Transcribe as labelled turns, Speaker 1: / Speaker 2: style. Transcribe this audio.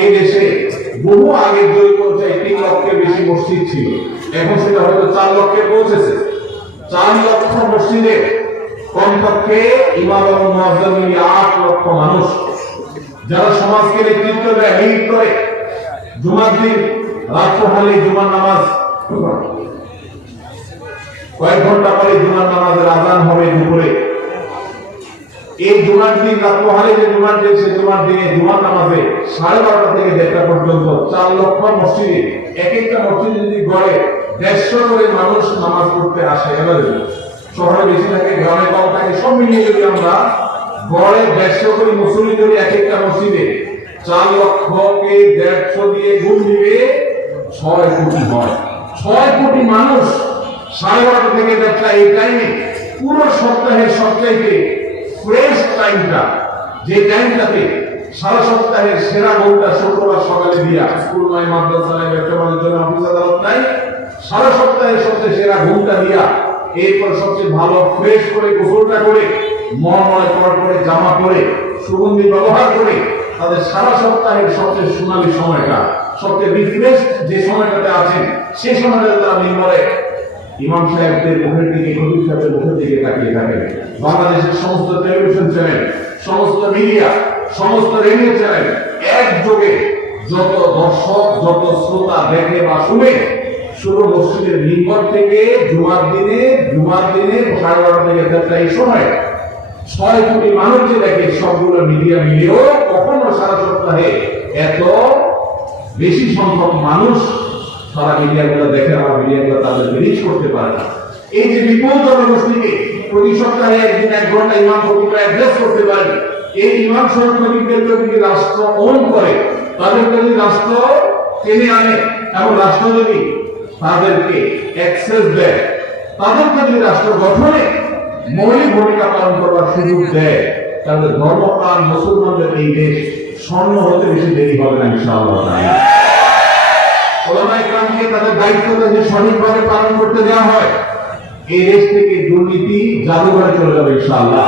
Speaker 1: এই দেশে বহু আগে জয় পর্যায়ে তিন লক্ষের বেশি মসজিদ ছিল। এখন সেটা হয়তো চার লক্ষে পৌঁছেছে। চার লক্ষ মসজিদে কমপক্ষে ইমাম এবং আট লক্ষ মানুষ। যারা সমাজকে নেতৃত্ব দেয় লিড করে। জুমার দিন রাত পোহালে জুমার নামাজ। কয়েক ঘণ্টা পরে জুমার দুপুরে এই জুমার দিন রাত যে জুমার দিন, সে জুমার দিনে জুমার নামাজে সাড়ে বারোটা থেকে দেড়টা পর্যন্ত চার লক্ষ মসজিদে, এক একটা মসজিদে যদি গড়ে দেড়শো করে মানুষ নামাজ পড়তে আসে এবার শহরে বেশি থাকে, গ্রামে কম থাকে, সব মিলিয়ে যদি আমরা গড়ে দেড়শো করে মুসলিম যদি এক একটা মসজিদে চার লক্ষকে দেড়শো দিয়ে গুণ দিবে, ছয় কোটি হয়। ছয় কোটি মানুষ সাড়ে বারোটা থেকে দেড়টা এই টাইমে পুরো সবচাইতে ফ্রেশ টাইমটা, যে টাইমটাতে সারা সপ্তাহের সেরা ঘণ্টা শুক্রবার সকালে দিয়া স্কুল নয় মাদ্রাসা নাই, ব্যবসা বাণিজ্য অফিস আদালত নাই, সারা সপ্তাহের সবচেয়ে সেরা ঘণ্টা দিয়া এরপর সবচেয়ে ভালো ফ্রেশ করে, গোসলটা করে মনময় করার করে জামা পরে, সুগন্ধি ব্যবহার করে, তাদের সারা সপ্তাহের সবচেয়ে সোনালী সময়টা, সবচেয়ে রিফ্রেশ যে সময়টাতে আছেন সেই সময়টাতে তারা নির্মলে ইমাম সাহেবদের মুখের দিকে খতিব সাহেবের মুখের দিকে তাকিয়ে থাকেন। বাংলাদেশের সমস্ত টেলিভিশন চ্যানেল সমস্ত মিডিয়া সমস্ত রেডিও চ্যানেল একযোগে যত দর্শক, যত শ্রোতা দেখে বা শুনে শুরু মসজিদের নিকট থেকে জুমার দিনে জুমার দিনে বারোটা থেকে এই সময় ছয় কোটি মানুষ যে দেখে সবগুলো মিডিয়া মিলিয়েও কখনো সারা সপ্তাহে এত বেশি সংখ্যক মানুষ সারা মিডিয়াগুলো দেখে আমার মিডিয়াগুলো তাদের রিচ করতে পারে না। এই যে বিপুল জনগোষ্ঠীকে প্রতি সপ্তাহে একদিন এক ঘণ্টা ইমাম খতিবরা অ্যাড্রেস করতে পারে। এই ইমাম খতিবদেরকে যদি রাষ্ট্র ওন করে তাদেরকে যদি রাষ্ট্র টেনে আনে এবং রাষ্ট্র যদি তাদেরকে অ্যাক্সেস দেয়, তাদেরকে যদি রাষ্ট্র গঠনে মৌলিক ভূমিকা পালন করবার সুযোগ দেয়, তাহলে ধর্মপ্রাণ মুসলমানদের এই দেশ স্বর্ণ হতে বেশি দেরি হবে না, ইনশাআল্লাহ। ওলামা ইকরামকে তাদের দায়িত্বটা যে সঠিকভাবে পালন করতে দেওয়া হয় এই দেশ থেকে দুর্নীতি জাদুঘরে চলে যাবে ইনশাআল্লাহ।